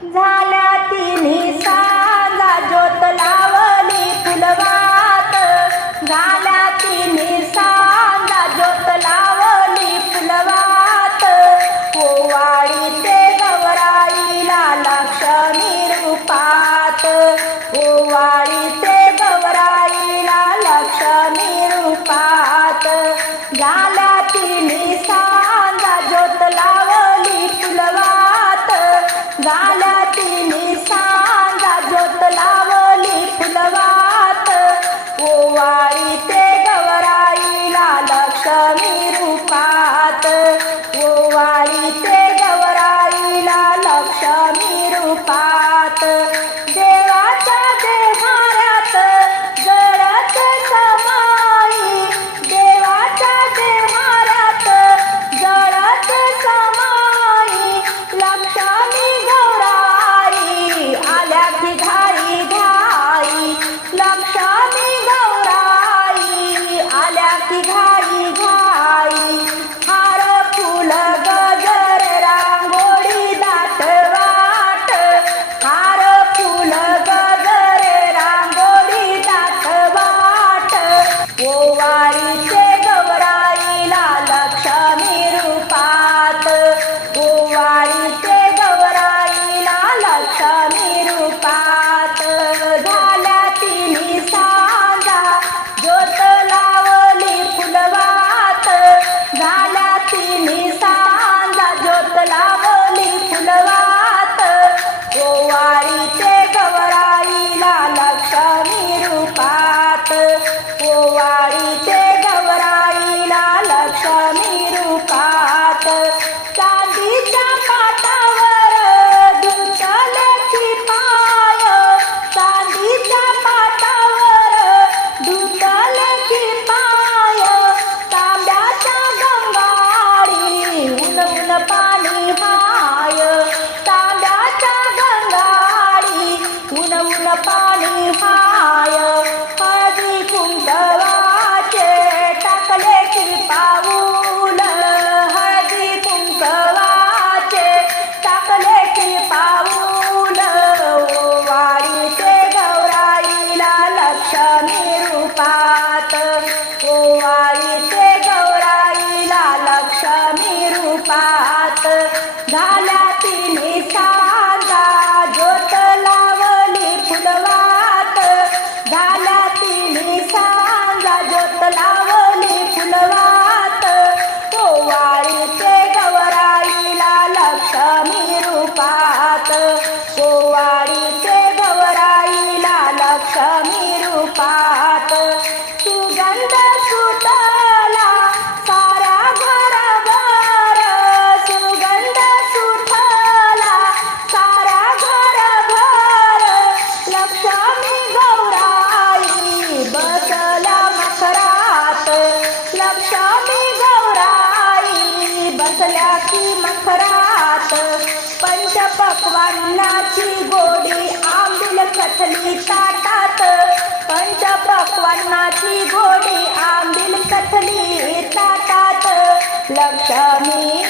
झाल्या तिन्ही सांजा ज्योत लावली फुलवात झाल्या तिन्ही सांजा ज्योत लावली फुलवात कोवाळी ते गवराईला लक्ष्मी रूपात कोवाळी ते गवराईला लक्ष्मी रूपात झाल्या Shopping da Oh. out. Da la tine मी गौराई बसल्या की मखरात पंच पक्वान्नाची गोडी आंबिल कथली ताटात. पंच पक्वान्नाची गोडी आंबिल कथली ताटात. लक्ष्मी